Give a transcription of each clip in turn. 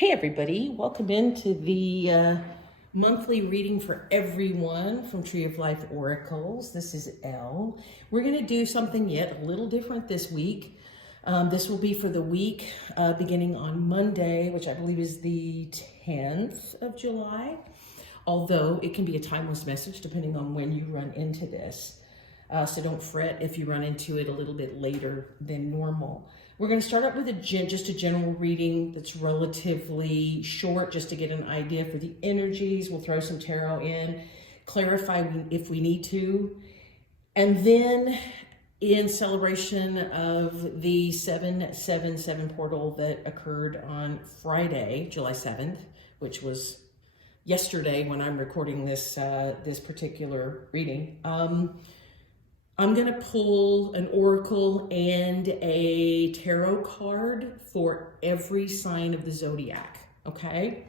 Hey everybody, welcome into the monthly reading for everyone from Tree of Life Oracles. This is Elle. We're going to do something yet a little different this week. This will be for the week beginning on Monday, which I believe is the 10th of July, although it can be a timeless message depending on when you run into this. So don't fret if you run into it a little bit later than normal. We're going to start out with just a general reading that's relatively short, just to get an idea for the energies. We'll throw some tarot in, clarify if we need to. And then in celebration of the 777 portal that occurred on Friday, July 7th, which was yesterday when I'm recording this, this particular reading, I'm going to pull an oracle and a tarot card for every sign of the zodiac, okay?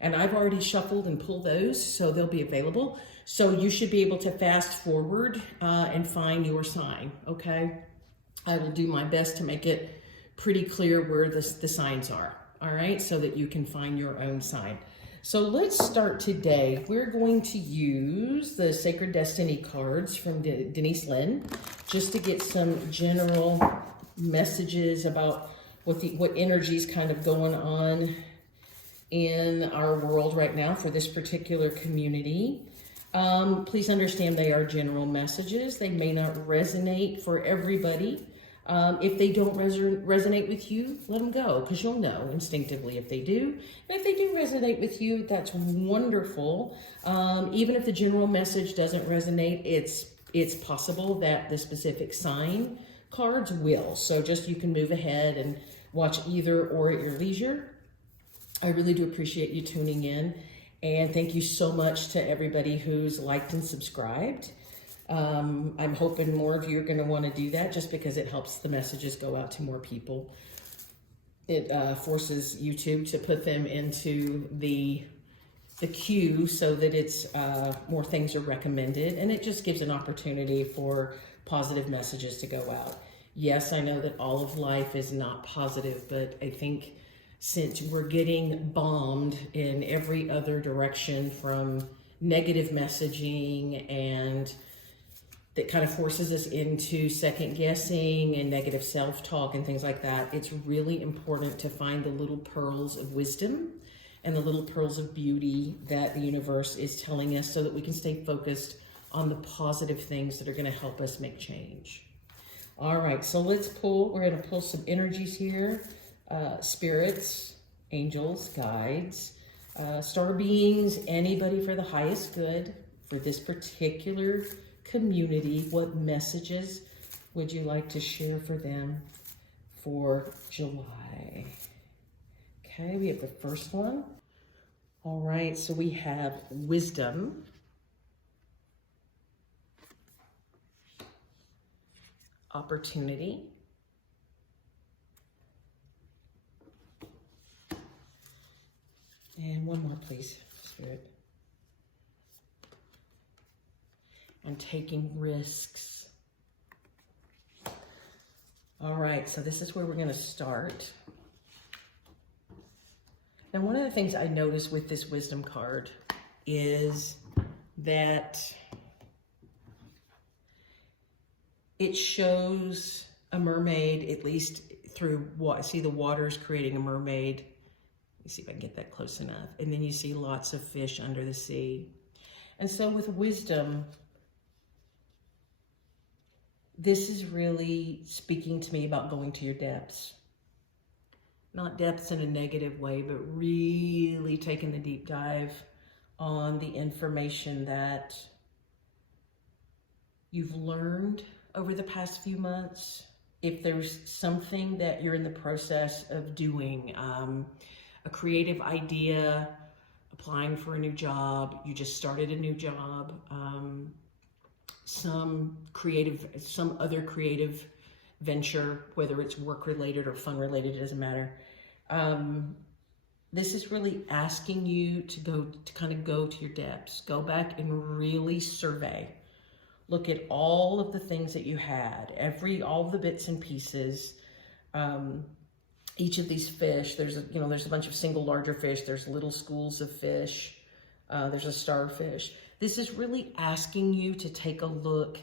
And I've already shuffled and pulled those, so they'll be available. So you should be able to fast forward and find your sign, okay? I will do my best to make it pretty clear where the signs are, all right? So that you can find your own sign. So let's start today. We're going to use the Sacred Destiny cards from Denise Linn, just to get some general messages about what energy is kind of going on in our world right now for this particular community. Please understand they are general messages. They may not resonate for everybody. If they don't resonate with you, let them go, because you'll know instinctively if they do. And if they do resonate with you, that's wonderful. Even if the general message doesn't resonate, it's possible that the specific sign cards will. So just you can move ahead and watch either or at your leisure. I really do appreciate you tuning in. And thank you so much to everybody who's liked and subscribed. I'm hoping more of you are going to want to do that, just because it helps the messages go out to more people. It forces YouTube to put them into the queue so that it's more things are recommended, and it just gives an opportunity for positive messages to go out. Yes, I know that all of life is not positive, but I think since we're getting bombed in every other direction from negative messaging, and that kind of forces us into second guessing and negative self-talk and things like that, it's really important to find the little pearls of wisdom and the little pearls of beauty that the universe is telling us, so that we can stay focused on the positive things that are going to help us make change. All right, so let's pull. We're going to pull some energies here. Spirits, angels, guides, star beings, anybody for the highest good for this particular community. What messages would you like to share for them for July? Okay, we have the first one. All right, so we have wisdom, opportunity, and one more, please, Spirit. And taking risks. All right, so this is where we're going to start. Now, one of the things I noticed with this wisdom card is that it shows a mermaid, at least through what, see the waters creating a mermaid. Let me see if I can get that close enough. And then you see lots of fish under the sea. And so with wisdom, this is really speaking to me about going to your depths. Not depths in a negative way, but really taking the deep dive on the information that you've learned over the past few months. If there's something that you're in the process of doing, a creative idea, applying for a new job, you just started a new job, some other creative venture, whether it's work related or fun related, it doesn't matter. This is really asking you to kind of go to your depths, go back and really survey, look at all of the things that you had, all the bits and pieces, each of these fish, there's a bunch of single larger fish, there's little schools of fish, there's a starfish. This is really asking you to take a look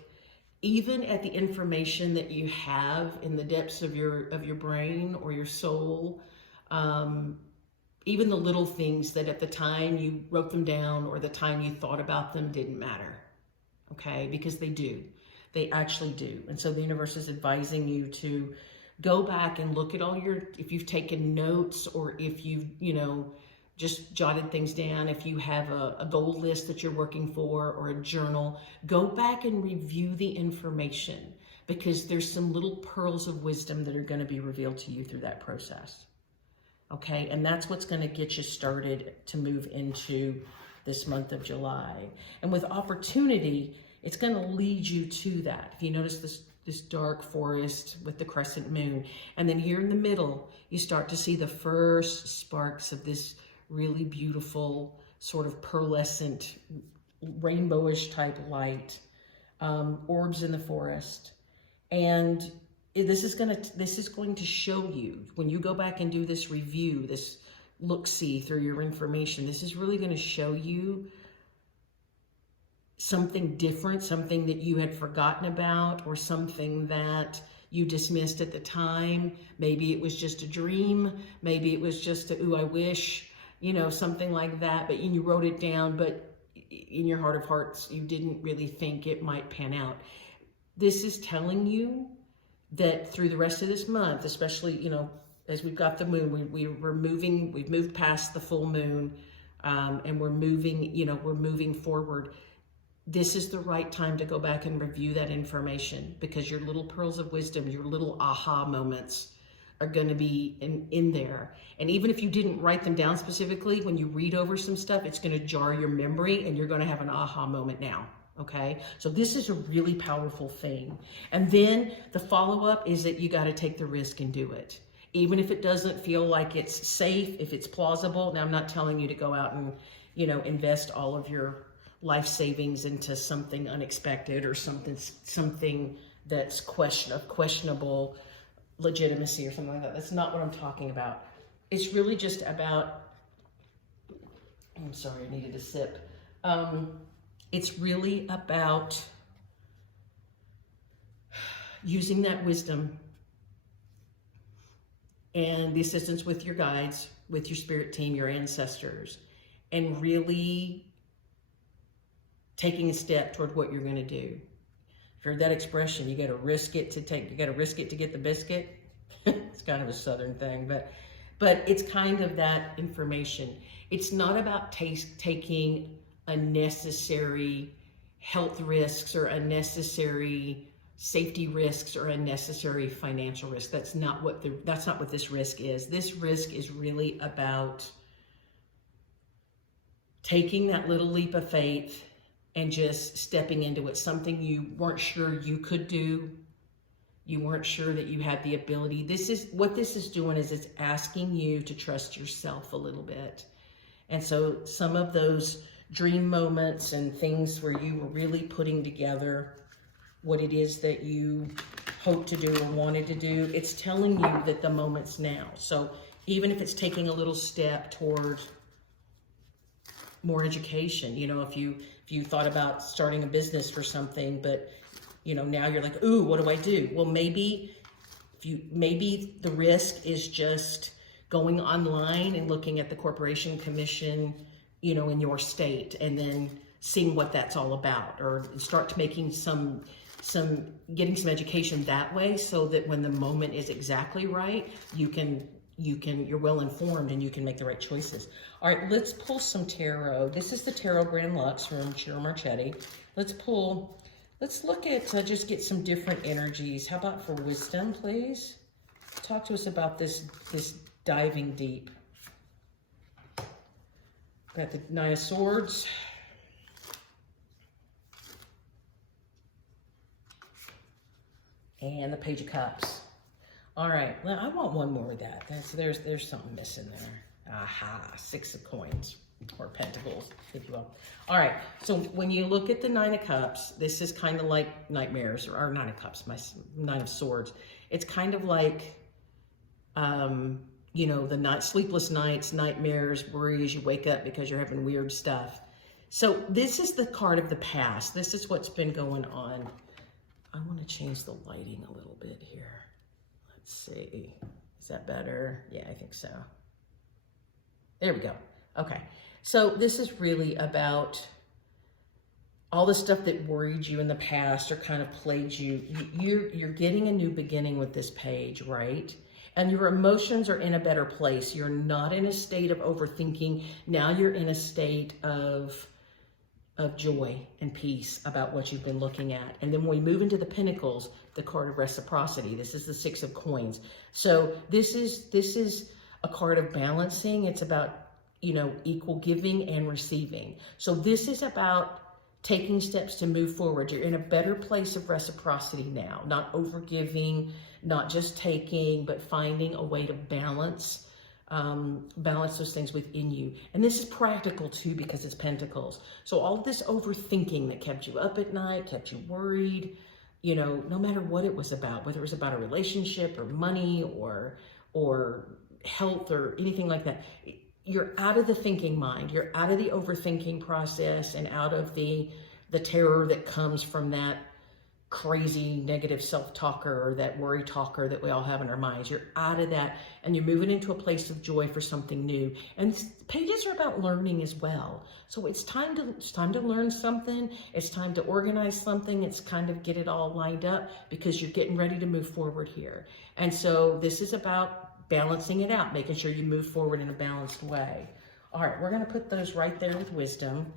even at the information that you have in the depths of your brain or your soul, even the little things that at the time you wrote them down or the time you thought about them didn't matter, okay? Because they do. They actually do. And so the universe is advising you to go back and look at all if you've taken notes or if you've, just jotted things down, if you have a goal list that you're working for or a journal, go back and review the information because there's some little pearls of wisdom that are going to be revealed to you through that process. Okay, and that's what's going to get you started to move into this month of July. And with opportunity, it's going to lead you to that. If you notice this dark forest with the crescent moon, and then here in the middle, you start to see the first sparks of this really beautiful sort of pearlescent, rainbowish type light, orbs in the forest. And this is going to show you, when you go back and do this review, this look-see through your information, this is really going to show you something different, something that you had forgotten about, or something that you dismissed at the time. Maybe it was just a dream. Maybe it was just ooh, I wish, something like that, but you wrote it down, but in your heart of hearts, you didn't really think it might pan out. This is telling you that through the rest of this month, especially, as we've got the moon, we've moved past the full moon, and we're moving forward. This is the right time to go back and review that information because your little pearls of wisdom, your little aha moments are going to be in there. And even if you didn't write them down specifically, when you read over some stuff, it's going to jar your memory and you're going to have an aha moment now. Okay, so this is a really powerful thing. And then the follow-up is that you got to take the risk and do it. Even if it doesn't feel like it's safe, if it's plausible. Now, I'm not telling you to go out and, invest all of your life savings into something unexpected or something that's questionable legitimacy or something like that. That's not what I'm talking about. It's really just about, I'm sorry, I needed a sip. It's really about using that wisdom and the assistance with your guides, with your spirit team, your ancestors, and really taking a step toward what you're going to do. If you've heard that expression, you got to risk it to get the biscuit. It's kind of a Southern thing, but it's kind of that information. It's not about taking unnecessary health risks or unnecessary safety risks or unnecessary financial risk. That's not what this risk is. This risk is really about taking that little leap of faith and just stepping into it. Something you weren't sure you could do. You weren't sure that you had the ability. What this is doing is it's asking you to trust yourself a little bit. And so some of those dream moments and things where you were really putting together what it is that you hoped to do or wanted to do, it's telling you that the moment's now. So even if it's taking a little step toward more education, if you thought about starting a business for something, but now you're like, ooh, what do I do? Well, maybe the risk is just going online and looking at the corporation commission, in your state, and then seeing what that's all about, or start making getting some education that way, so that when the moment is exactly right, you're well informed and you can make the right choices. All right, let's pull some tarot. This is the Tarot Grand Luxe from Ciro Marchetti. Let's look at, just get some different energies. How about for wisdom, please? Talk to us about this diving deep. Got the Nine of Swords. And the Page of Cups. All right, well, I want one more of that. There's something missing there. Aha, Six of Coins, or Pentacles, if you will. All right, so when you look at the Nine of Cups, this is kind of like nightmares, or Nine of Cups, my Nine of Swords. It's kind of like You know, the sleepless nights, nightmares, worries, you wake up because you're having weird stuff. So this is the card of the past. This is what's been going on. I want to change the lighting a little bit here. Let's see. Is that better? Yeah, I think so. There we go. Okay. So this is really about all the stuff that worried you in the past or kind of plagued you. You're getting a new beginning with this page, right? And your emotions are in a better place. You're not in a state of overthinking. Now you're in a state of joy and peace about what you've been looking at. And then when we move into the Pentacles, the card of reciprocity, this is the Six of Coins. So this is a card of balancing. It's about, you know, equal giving and receiving. So this is about taking steps to move forward. You're in a better place of reciprocity now, not overgiving, not just taking, but finding a way to balance those things within you. And this is practical too, because it's Pentacles. So all of this overthinking that kept you up at night, kept you worried, you know, no matter what it was about, whether it was about a relationship or money or health or anything like that, you're out of the thinking mind. You're out of the overthinking process and out of the terror that comes from that crazy negative self-talker or that worry talker that we all have in our minds. You're out of that and you're moving into a place of joy for something new. And pages are about learning as well. So it's time to learn something. It's time to organize something. It's kind of get it all lined up because you're getting ready to move forward here. And so this is about balancing it out, making sure you move forward in a balanced way. All right, we're going to put those right there with wisdom.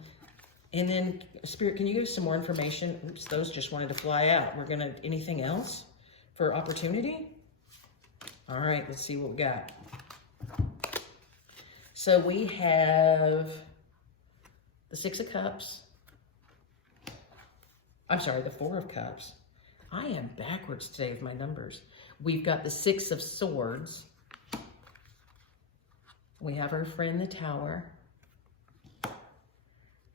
And then, Spirit, can you give us some more information? Oops, those just wanted to fly out. We're going to, anything else for opportunity? All right, let's see what we got. So we have the Six of Cups. I'm sorry, the Four of Cups. I am backwards today with my numbers. We've got the Six of Swords. We have our friend, the Tower.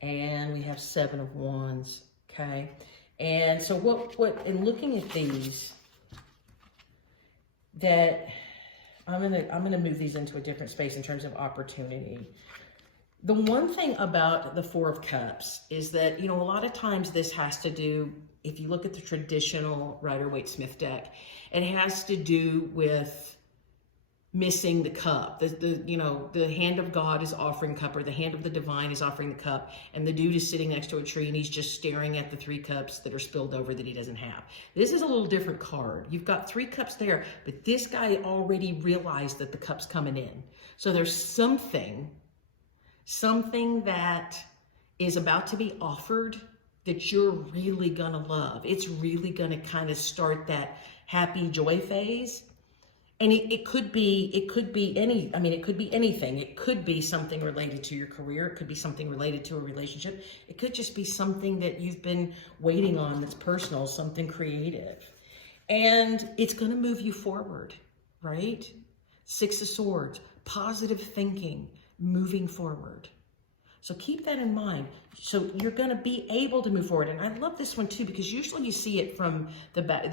And we have Seven of Wands, okay? And so what in looking at these, that I'm gonna move these into a different space in terms of opportunity. The one thing about the Four of Cups is that, you know, a lot of times this has to do, if you look at the traditional Rider-Waite-Smith deck, it has to do with missing the cup. You know, the hand of God is offering cup, or the hand of the divine is offering the cup, and the dude is sitting next to a tree and he's just staring at the three cups that are spilled over that he doesn't have. This is a little different card. You've got three cups there, but this guy already realized that the cup's coming in. So there's something that is about to be offered that you're really gonna love. It's really gonna kind of start that happy joy phase. And it could be anything. It could be something related to your career. It could be something related to a relationship. It could just be something that you've been waiting on that's personal, something creative. And it's going to move you forward, right? Six of Swords, positive thinking, moving forward. So keep that in mind. So you're going to be able to move forward. And I love this one too, because usually you see it from the back,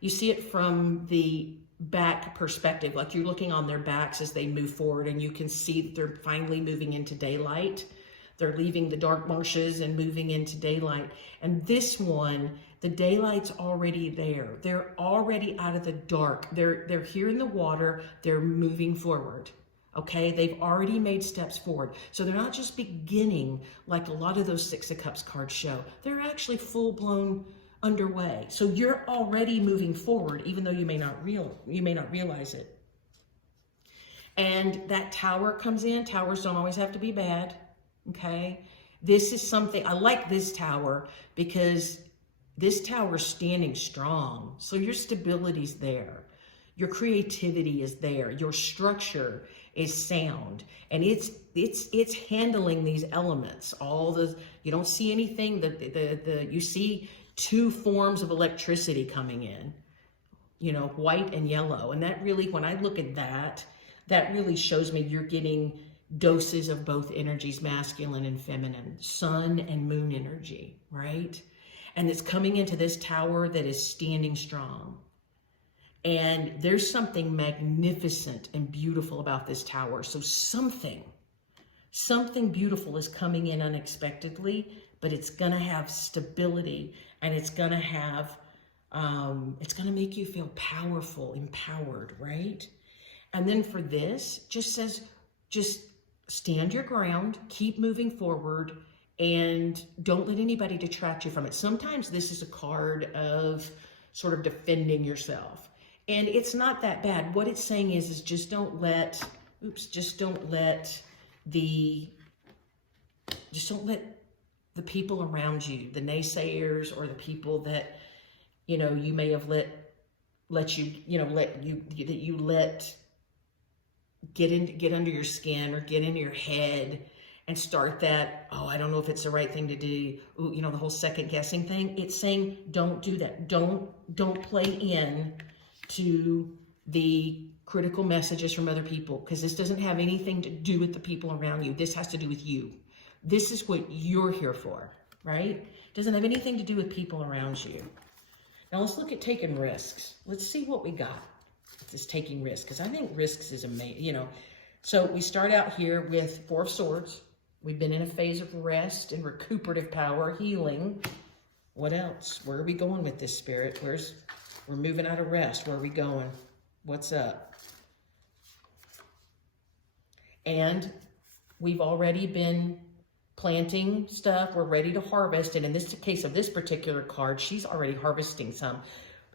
you see it from the back perspective, like you're looking on their backs as they move forward, and you can see that they're finally moving into daylight. They're leaving the dark marshes and moving into daylight. And this one, the daylight's already there. They're already out of the dark. They're here in the water. They're moving forward. Okay, they've already made steps forward. So they're not just beginning like a lot of those Six of Cups cards show. They're actually full-blown underway. So you're already moving forward, even though you may not realize it. And that Tower comes in. Towers don't always have to be bad. Okay. This is something, I like this Tower because this Tower is standing strong. So your stability's there. Your creativity is there. Your structure is sound. And it's handling these elements. You don't see anything you see two forms of electricity coming in, you know, white and yellow. And that really, when I look at that really shows me you're getting doses of both energies, masculine and feminine, sun and moon energy, right? And it's coming into this Tower that is standing strong. And there's something magnificent and beautiful about this tower. So something beautiful is coming in unexpectedly, but it's going to have stability, and it's going to have, it's going to make you feel powerful, empowered, right? And then for this, just says, just stand your ground, keep moving forward, and don't let anybody detract you from it. Sometimes this is a card of sort of defending yourself. And it's not that bad. What it's saying is just don't let, just don't let the people around you, the naysayers or the people that, you know, you may have let get under your skin or get into your head and start that, oh, I don't know if it's the right thing to do. Ooh, you know, the whole second guessing thing. It's saying, don't do that. Don't play in to the critical messages from other people, because this doesn't have anything to do with the people around you. This has to do with you. This is what you're here for, right? It doesn't have anything to do with people around you. Now let's look at taking risks. Let's see what we got with this taking risks, because I think risks is amazing, you know. So we start out here with Four of Swords. We've been in a phase of rest and recuperative power, healing. What else? Where are we going with this, Spirit? We're moving out of rest. Where are we going? What's up? And we've already been planting stuff. We're ready to harvest. And in this case of this particular card, she's already harvesting some.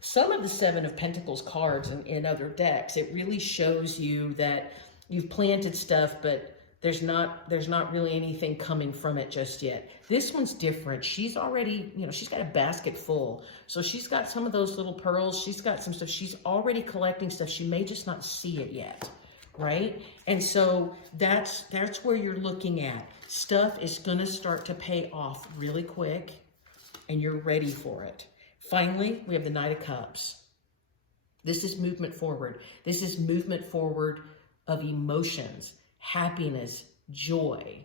Some of the Seven of Pentacles cards in other decks, it really shows you that you've planted stuff, but there's not really anything coming from it just yet. This one's different. She's already, you know, she's got a basket full. So she's got some of those little pearls. She's got some stuff. She's already collecting stuff. She may just not see it yet, right? And so that's where you're looking at. Stuff is going to start to pay off really quick, and you're ready for it. Finally, we have the Knight of Cups. This is movement forward. This is movement forward of emotions, happiness, joy,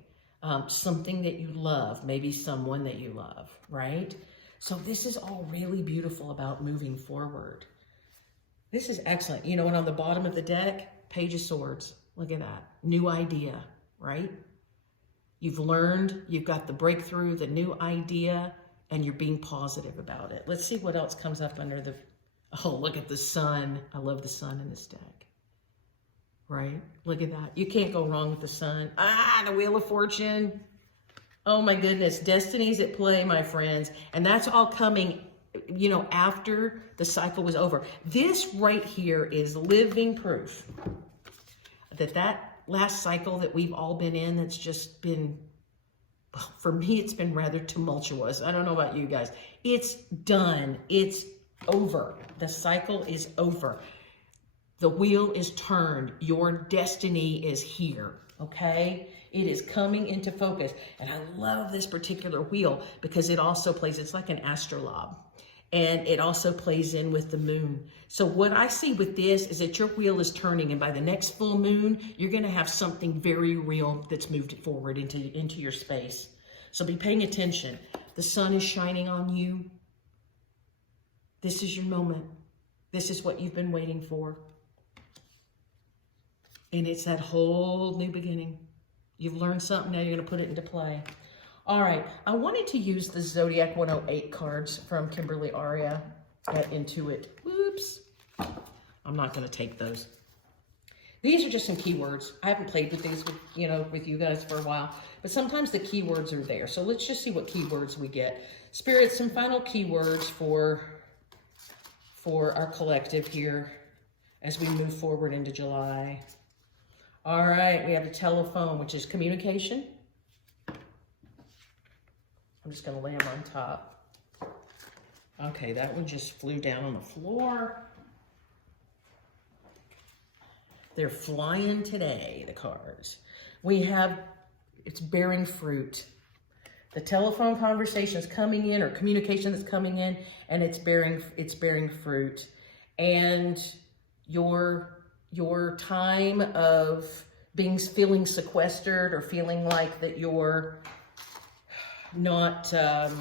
something that you love, maybe someone that you love, right? So this is all really beautiful about moving forward. This is excellent. You know, and on the bottom of the deck, Page of Swords. Look at that. New idea, right? You've learned, you've got the breakthrough, the new idea, and you're being positive about it. Let's see what else comes up under the, oh, look at the sun. I love the sun in this deck. Right? Look at that. You can't go wrong with the sun. Ah, the Wheel of Fortune. Oh my goodness. Destiny's at play, my friends. And that's all coming, you know, after the cycle was over. This right here is living proof that last cycle that we've all been in, that's just been, for me, it's been rather tumultuous. I don't know about you guys. It's done. It's over. The cycle is over. The wheel is turned. Your destiny is here, okay? It is coming into focus. And I love this particular wheel because it also plays, it's like an astrolabe. And it also plays in with the moon. So what I see with this is that your wheel is turning, and by the next full moon, you're gonna have something very real that's moved forward into your space. So be paying attention. The sun is shining on you. This is your moment. This is what you've been waiting for. And it's that whole new beginning. You've learned something, now you're going to put it into play. All right, I wanted to use the Zodiac 108 cards from Kimberly Aria at Intuit. Whoops. I'm not going to take those. These are just some keywords. I haven't played with these with you guys for a while, but sometimes the keywords are there. So let's just see what keywords we get. Spirit, some final keywords for our collective here as we move forward into July. All right, we have the telephone, which is communication. I'm just gonna lay them on top. Okay, that one just flew down on the floor. They're flying today, the cards. We have, it's bearing fruit. The telephone conversation is coming in, or communication that's coming in, and it's bearing fruit. And your time of feeling sequestered, or feeling like that you're not, that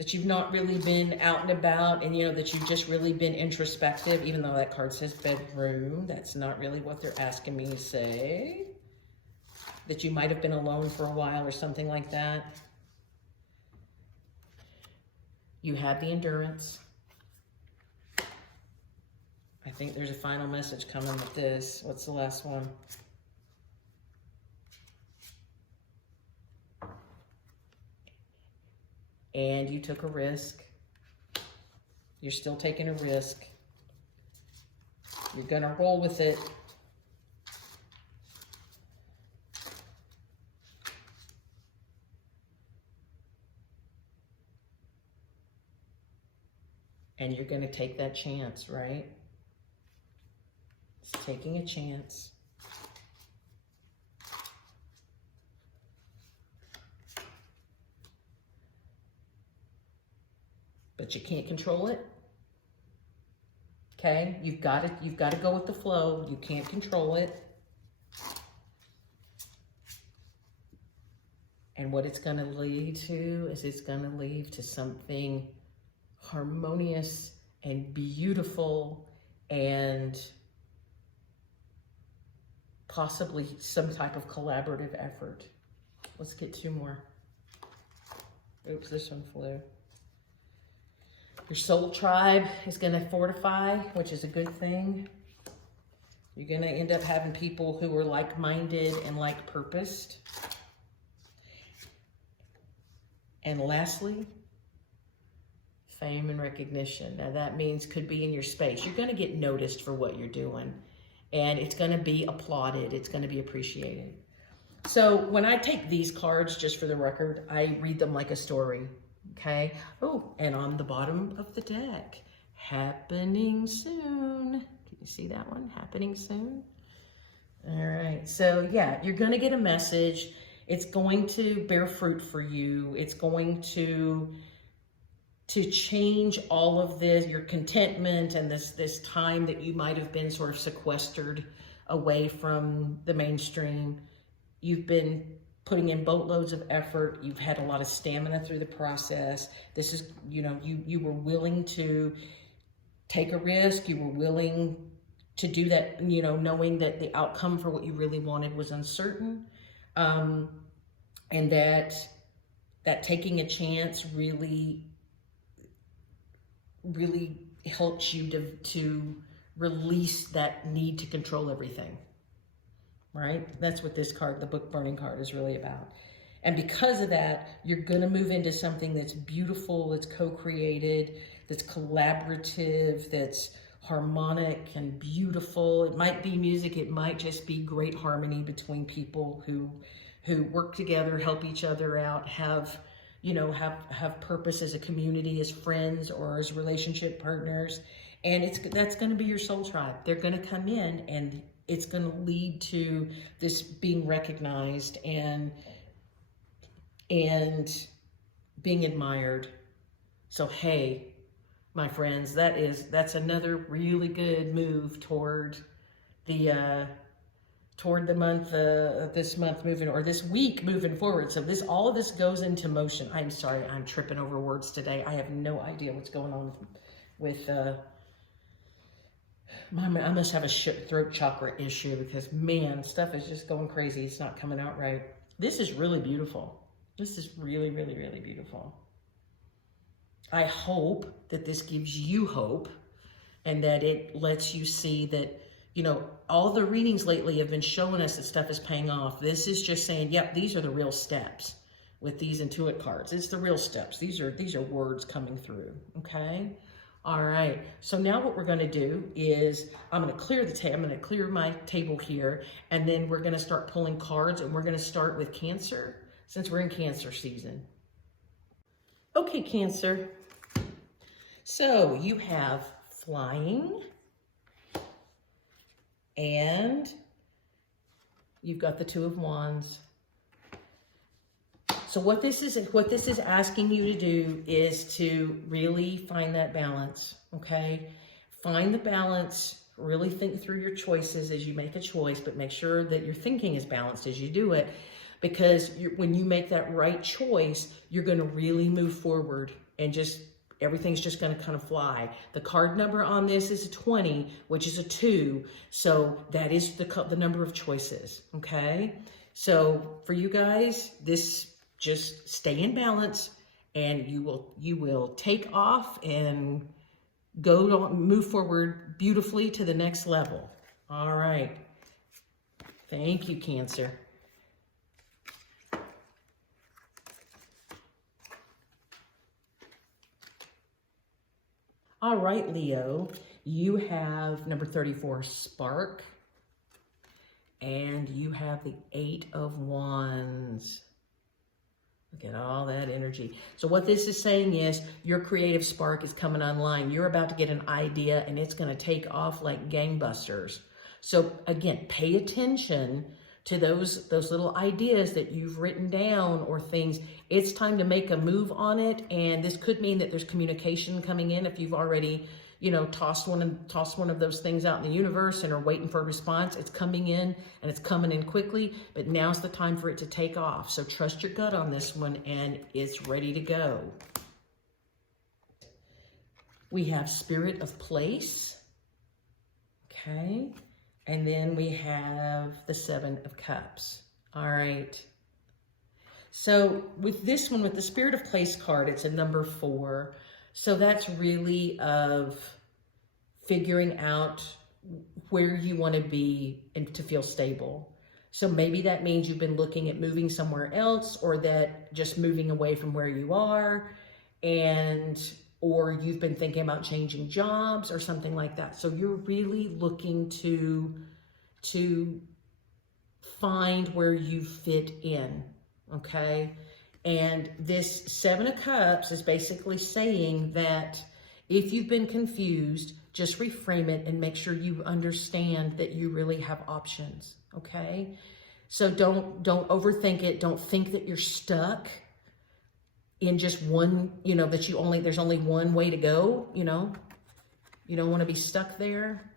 that you've not really been out and about, and, you know, that you've just really been introspective, even though that card says bedroom. That's not really what they're asking me to say. That you might have been alone for a while or something like that. You had the endurance. I think there's a final message coming with this. What's the last one? And you took a risk. You're still taking a risk. You're gonna roll with it. And you're gonna take that chance, right? It's taking a chance. But you can't control it. Okay, you've got to go with the flow. You can't control it. And what it's going to lead to is it's going to lead to something harmonious and beautiful and possibly some type of collaborative effort. Let's get two more. Oops, this one flew. Your soul tribe is going to fortify, which is a good thing. You're going to end up having people who are like-minded and like-purposed. And lastly, fame and recognition. Now that means could be in your space. You're going to get noticed for what you're doing, and it's going to be applauded. It's going to be appreciated. So when I take these cards, just for the record, I read them like a story. Okay. Oh, and on the bottom of the deck, happening soon. Can you see that one? Happening soon. All right. So yeah, you're going to get a message. It's going to bear fruit for you. It's going to change all of this, your contentment and this time that you might have been sort of sequestered away from the mainstream. You've been putting in boatloads of effort. You've had a lot of stamina through the process. This is, you know, you were willing to take a risk. You were willing to do that, you know, knowing that the outcome for what you really wanted was uncertain. And that taking a chance really helps you to release that need to control everything. Right? That's what this card, the book burning card, is really about. And because of that, you're going to move into something that's beautiful, that's co-created, that's collaborative, that's harmonic and beautiful. It might be music. It might just be great harmony between people who work together, help each other out, have purpose as a community, as friends, or as relationship partners. And that's going to be your soul tribe. They're going to come in, and it's going to lead to this being recognized and being admired. So, hey, my friends, that's another really good move toward the month, this month moving, or this week moving forward. So all of this goes into motion. I'm sorry, I'm tripping over words today. I have no idea what's going on with I must have a throat chakra issue, because man, stuff is just going crazy. It's not coming out right. This is really beautiful. This is really, really, really beautiful. I hope that this gives you hope, and that it lets you see that, you know, all the readings lately have been showing us that stuff is paying off. This is just saying, yep, these are the real steps with these Intuit cards. It's the real steps. These are words coming through, okay? All right, so now what we're going to do is I'm going to clear I'm going to clear my table here, and then we're going to start pulling cards, and we're going to start with Cancer, since we're in Cancer season. Okay, Cancer. So you have flying, and you've got the Two of Wands. So what this is asking you to do is to really find that balance, okay? Find the balance, really think through your choices as you make a choice, but make sure that your thinking is balanced as you do it, because when you make that right choice, you're gonna really move forward, and just everything's just going to kind of fly. The card number on this is a 20, which is a 2. So that is the number of choices, okay? So for you guys, this just stay in balance, and you will take off and move forward beautifully to the next level. All right. Thank you, Cancer. All right, Leo, you have number 34, Spark, and you have the 8 of Wands. Look at all that energy. So what this is saying is your creative spark is coming online. You're about to get an idea, and it's going to take off like gangbusters. So again, pay attention to those little ideas that you've written down or things. It's time to make a move on it, and this could mean that there's communication coming in if you've already, you know, tossed one of those things out in the universe and are waiting for a response. It's coming in, and it's coming in quickly, but now's the time for it to take off. So trust your gut on this one, and it's ready to go. We have Spirit of Place, okay? And then we have the 7 of Cups. All right. So with this one, with the Spirit of Place card, it's a number 4. So that's really of figuring out where you want to be and to feel stable. So maybe that means you've been looking at moving somewhere else, or that just moving away from where you are, or you've been thinking about changing jobs or something like that. So you're really looking to find where you fit in, okay? And this 7 of Cups is basically saying that if you've been confused, just reframe it and make sure you understand that you really have options, okay? So don't overthink it. Don't think that you're stuck in just one, you know, that there's only one way to go, you know. You don't want to be stuck there,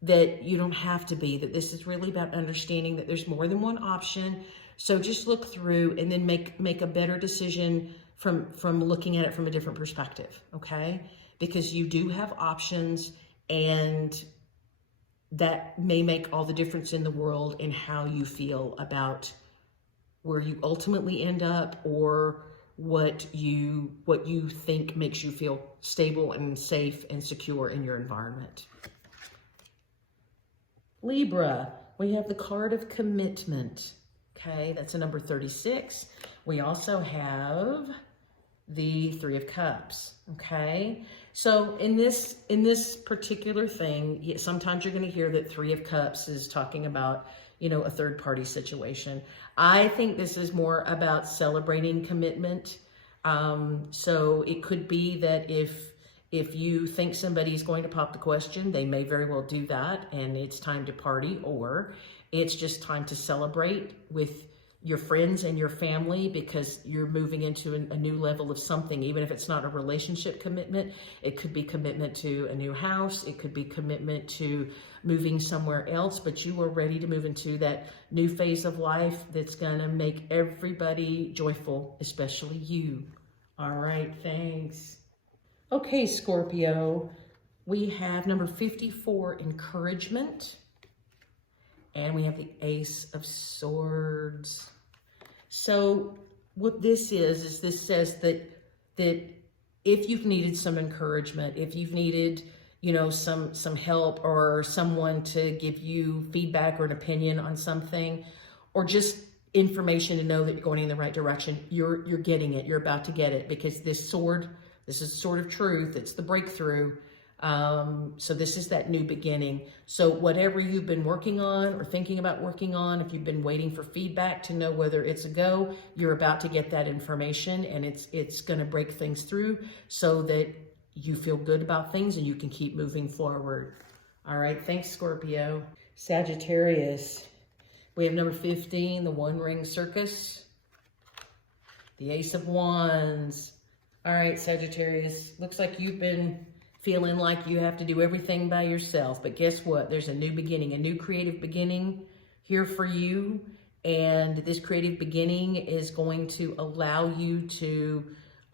that you don't have to be, that this is really about understanding that there's more than one option. So just look through and then make a better decision from looking at it from a different perspective, okay? Because you do have options, and that may make all the difference in the world in how you feel about where you ultimately end up, or what you think makes you feel stable and safe and secure in your environment. Libra, we have the card of commitment. Okay, that's a number 36. We also have the 3 of Cups. Okay, so in this particular thing, sometimes you're going to hear that 3 of Cups is talking about, you know, a third party situation. I think this is more about celebrating commitment. So it could be that if you think somebody's going to pop the question, they may very well do that, and it's time to party, or it's just time to celebrate with your friends and your family because you're moving into a new level of something. Even if it's not a relationship commitment, it could be commitment to a new house. It could be commitment to moving somewhere else, but you are ready to move into that new phase of life that's going to make everybody joyful, especially you. All right, thanks. Okay, Scorpio, we have number 54, Encouragement, and we have the Ace of Swords. So what this is this says that if you've needed some encouragement, if you've needed, you know, some help or someone to give you feedback or an opinion on something, or just information to know that you're going in the right direction, you're getting it. You're about to get it, because this is the sword of truth. It's the breakthrough. So this is that new beginning. So whatever you've been working on or thinking about working on, if you've been waiting for feedback to know whether it's a go, you're about to get that information, and it's going to break things through so that you feel good about things and you can keep moving forward. All right. Thanks, Scorpio. Sagittarius, we have number 15, the One Ring Circus, the Ace of Wands. All right, Sagittarius, looks like you've been feeling like you have to do everything by yourself, but guess what? There's a new beginning, a new creative beginning here for you, and this creative beginning is going to allow you to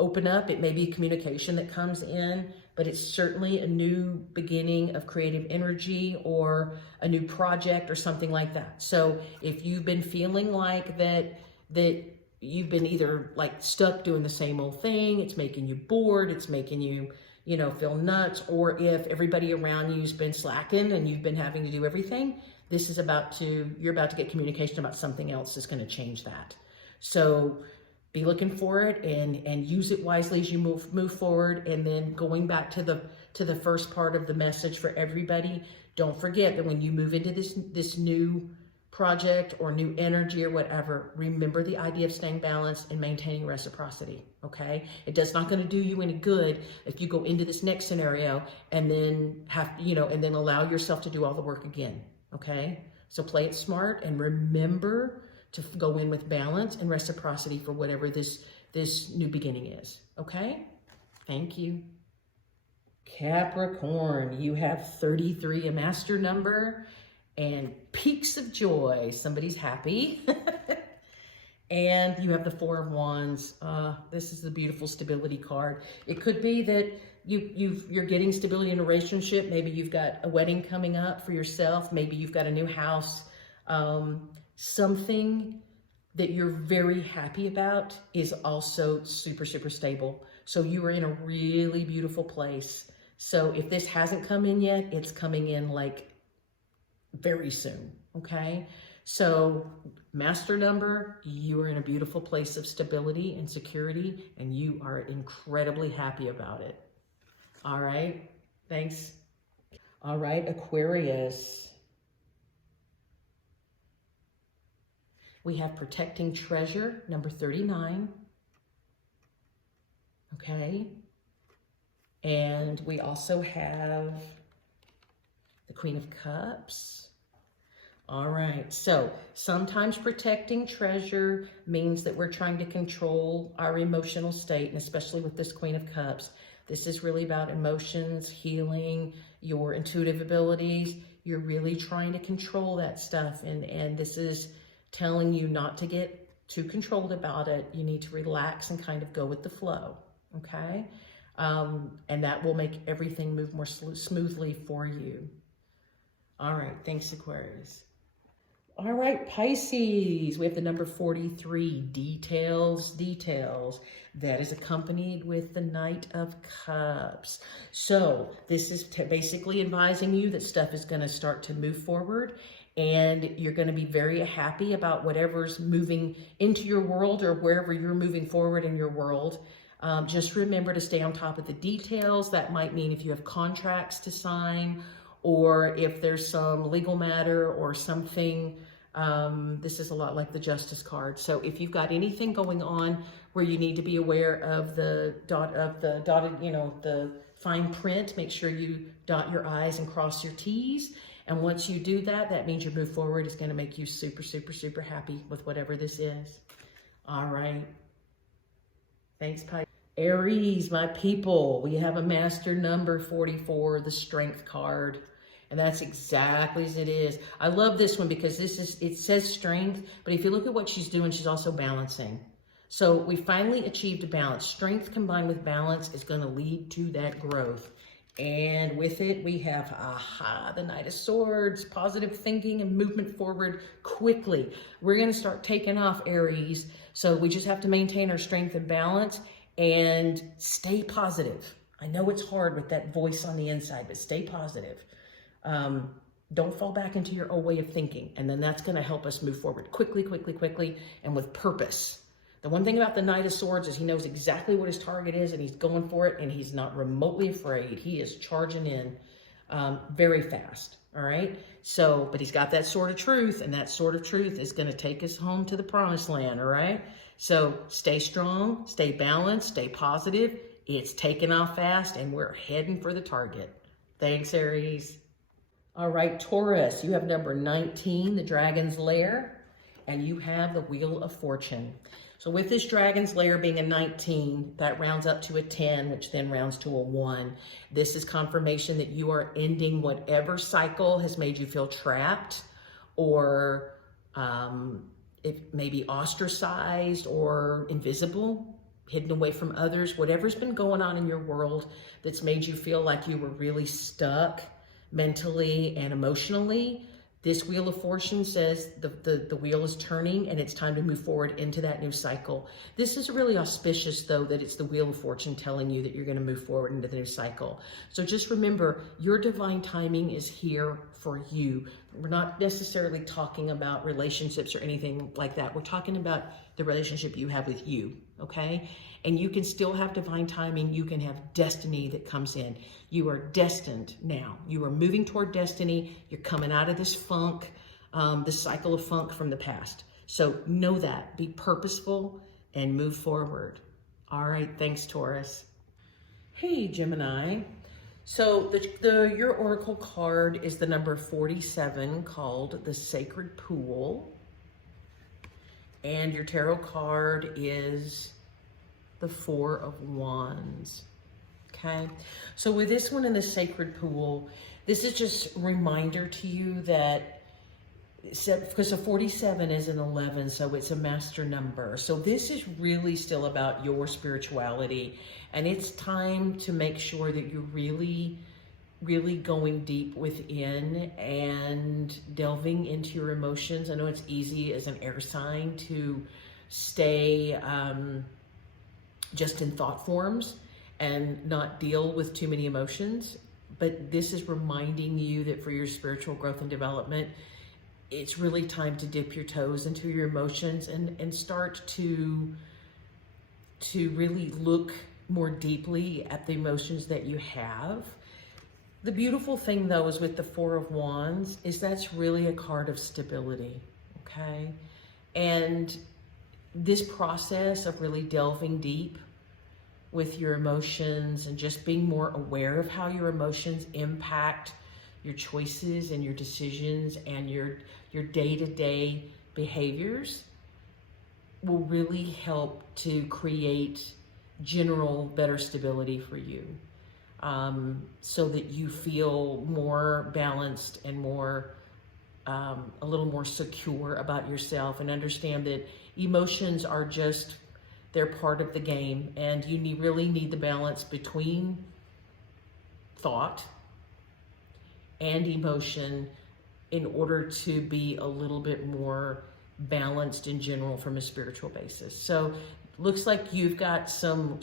open up. It may be communication that comes in, but it's certainly a new beginning of creative energy or a new project or something like that. So if you've been feeling like that you've been either like stuck doing the same old thing, it's making you bored, it's making you, you know, feel nuts, or if everybody around you's been slacking and you've been having to do everything, this is you're about to get communication about something else that's going to change that. So be looking for it and use it wisely as you move forward. And then going back to the first part of the message for everybody, don't forget that when you move into this new project or new energy or whatever, remember the idea of staying balanced and maintaining reciprocity, okay? It does not going to do you any good if you go into this next scenario and then and then allow yourself to do all the work again, okay? So play it smart and remember to go in with balance and reciprocity for whatever this new beginning is, okay? Thank you. Capricorn, you have 33, a master number, and peaks of joy. Somebody's happy. And you have the 4 of Wands. This is the beautiful stability card. It could be that you're getting stability in a relationship. Maybe you've got a wedding coming up for yourself. Maybe you've got a new house. Something that you're very happy about is also super, super stable. So you are in a really beautiful place. So if this hasn't come in yet, it's coming in like very soon, okay? So master number, you are in a beautiful place of stability and security, and you are incredibly happy about it. All right, thanks. All right, Aquarius. We have protecting treasure, number 39. Okay. And we also have the Queen of Cups. All right. So sometimes protecting treasure means that we're trying to control our emotional state, and especially with this Queen of Cups. This is really about emotions, healing, your intuitive abilities. You're really trying to control that stuff. And this is telling you not to get too controlled about it. You need to relax and kind of go with the flow, okay? And that will make everything move more smoothly for you. All right, thanks, Aquarius. All right, Pisces, we have the number 43, details. That is accompanied with the Knight of Cups. So this is basically advising you that stuff is gonna start to move forward, and you're going to be very happy about whatever's moving into your world or wherever you're moving forward in your world. Just remember to stay on top of the details. That might mean if you have contracts to sign, or if there's some legal matter or something. This is a lot like the Justice card. So if you've got anything going on where you need to be aware of the dotted, the fine print, make sure you dot your I's and cross your T's. And once you do that, that means your move forward is going to make you super, super, super happy with whatever this is. All right. Thanks, Pi. Aries, my people, we have a master number 44, the Strength card. And that's exactly as it is. I love this one because it says strength, but if you look at what she's doing, she's also balancing. So we finally achieved a balance. Strength combined with balance is going to lead to that growth. And with it, we have, the Knight of Swords, positive thinking and movement forward quickly. We're going to start taking off, Aries. So we just have to maintain our strength and balance and stay positive. I know it's hard with that voice on the inside, but stay positive. Don't fall back into your old way of thinking. And then that's going to help us move forward quickly, and with purpose. The one thing about the Knight of Swords is he knows exactly what his target is, and he's going for it, and he's not remotely afraid. He is charging in very fast, all right? So, but he's got that sword of truth, and that sword of truth is going to take us home to the promised land, all right? So stay strong, stay balanced, stay positive. It's taking off fast, and we're heading for the target. Thanks, Aries. All right, Taurus, you have number 19, the Dragon's Lair, and you have the Wheel of Fortune. So with this Dragon's Lair being a 19, that rounds up to a 10, which then rounds to a 1. This is confirmation that you are ending whatever cycle has made you feel trapped, or if maybe ostracized or invisible. hidden away from others, whatever's been going on in your world that's made you feel like you were really stuck mentally and emotionally. This Wheel of Fortune says the wheel is turning and it's time to move forward into that new cycle. This is really auspicious, though, that it's the Wheel of Fortune telling you that you're going to move forward into the new cycle. So just remember, your divine timing is here for you. We're not necessarily talking about relationships or anything like that. We're talking about the relationship you have with you, okay? And you can still have divine timing. You can have destiny that comes in. You are destined now. You are moving toward destiny. You're coming out of this funk, this cycle of funk from the past. So know that. Be purposeful and move forward. All right. Thanks, Taurus. Hey, Gemini. So your oracle card is the number 47, called the Sacred Pool. And your tarot card is the Four of Wands. Okay, so with this one in the Sacred Pool, this is just a reminder to you that, because a 47 is an 11, so it's a master number. So this is really still about your spirituality, and it's time to make sure that you're really, really going deep within and delving into your emotions. I know it's easy as an air sign to stay just in thought forms and not deal with too many emotions. But this is reminding you that for your spiritual growth and development, it's really time to dip your toes into your emotions and start to really look more deeply at the emotions that you have. The beautiful thing, though, is with the Four of Wands is that's really a card of stability, okay? And this process of really delving deep with your emotions and just being more aware of how your emotions impact your choices and your decisions and your day-to-day behaviors will really help to create general better stability for you, so that you feel more balanced and more a little more secure about yourself, and understand that emotions are just, they're part of the game, and you really need the balance between thought and emotion in order to be a little bit more balanced in general from a spiritual basis. So looks like you've got some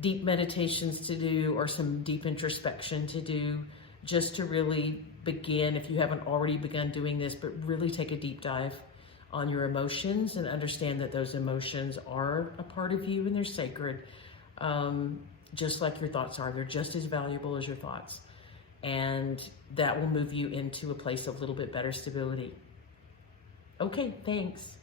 deep meditations to do, or some deep introspection to do, just to really begin, if you haven't already begun doing this, but really take a deep dive on your emotions and understand that those emotions are a part of you and they're sacred, just like your thoughts are. They're just as valuable as your thoughts. And that will move you into a place of a little bit better stability. Okay, thanks.